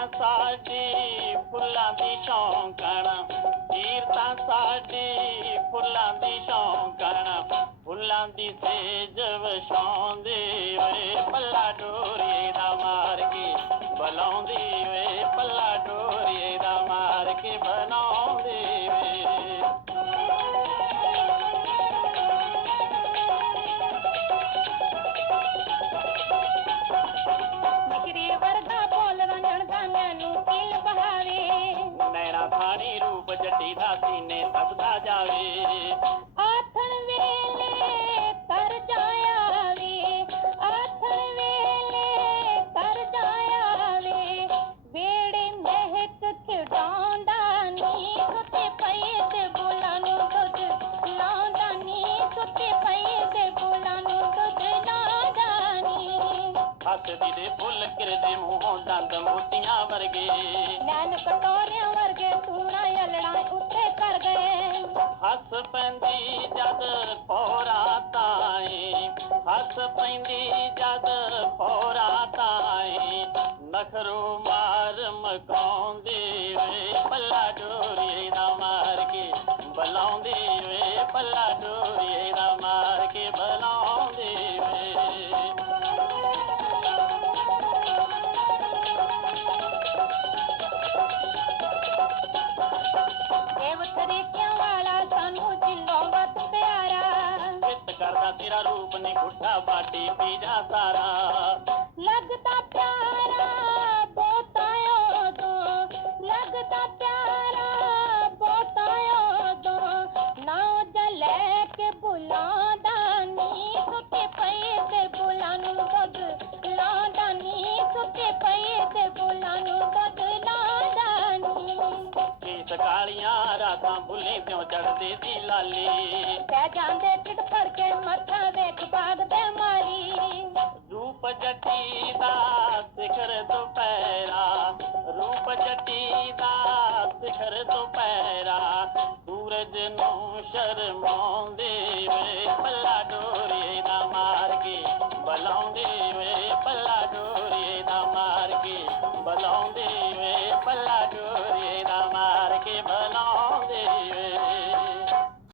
तीर्थासाठी फुलांची शौकणा तीर्थासाठी फुलांची शौकणा फुलांची सेजव शौंदे वे पल्ला डोरे दा मार के बलाउंदी वे पल्ला डोरे दा मार के बनाउंदी ਦਾ ਸੀਨੇ ਤੱਕਦਾ ਜਾਵੇ। ਆਥਣ ਵੇਲੇ ਕਰ ਜਾਇਆ ਵੇ ਆਥਣ ਵੇਲੇ ਕਰ ਜਾਇਆ ਵੇ। ਵੇੜੇ ਮਹਿਕ ਖਿਡਾਉਂਦਾ ਨੀ ਸੁੱਤੇ ਪਏ ਤੇ ਬੋਲਾਂ ਨੂੰ ਦੁੱਧ ਲਾਉਂਦਾ ਨੀ ਸੁੱਤੇ ਪਏ ਤੇ ਬੋਲਾਂ ਨੂੰ ਦੁੱਧ ਲਾਉਂਦਾ ਨੀ ਹੱਸਦੀ ਦੇ ਫੁੱਲ ਕਿਰਦੇ ਮੂੰਹੋਂ ਦੰਦ ਮੋਤੀਆਂ ਵਰਗੇ। ਨੈਣ ਕਟੋਰਿਆਂ हस पी जद पौराताए हस पी जद पौराताए नखरो तेरा रूप ने घुटा बाटे पीजा सारा। लगता प्यारा बोतायो दो तो, लगता प्यारा बोतायो दो तो। ना जले के बुलादा नीक के पैसे बुलानु बग लादा नीक के पैसे बुलानु बग लादा नी सकालियाँ ਤੇ ਬੁੱਲੇ ਤਿਉ ਚੜਦੇ ਦੀ ਲਾਲੀ। ਪੈ ਜਾਂਦੇ ਟਿਕ ਫੜ ਕੇ ਮੱਥਾ ਵੇਖ ਬਾਗ ਤੇ ਮਾਰੀ ਰੂਪ ਜੱਟੀ ਦਾ ਸਿਖਰ ਦੁਪਹਿਰਾ ਰੂਪ ਜੱਟੀ ਦਾ ਸਿਖਰ ਦੁਪਹਿਰਾ ਸੂਰਜ ਨੂੰ ਸ਼ਰਮਾਉਂਦੇ ਵੇ ਪੱਲਾ ਡੋਰੀ ਦਾ ਮਾਰ ਕੇ। ਬਲਾਉਂਦੇ ਵੇ ਪੱਲਾ ਡੋਰੀ ਦਾ ਮਾਰ ਕੇ। ਬਲਾਉਂਦੇ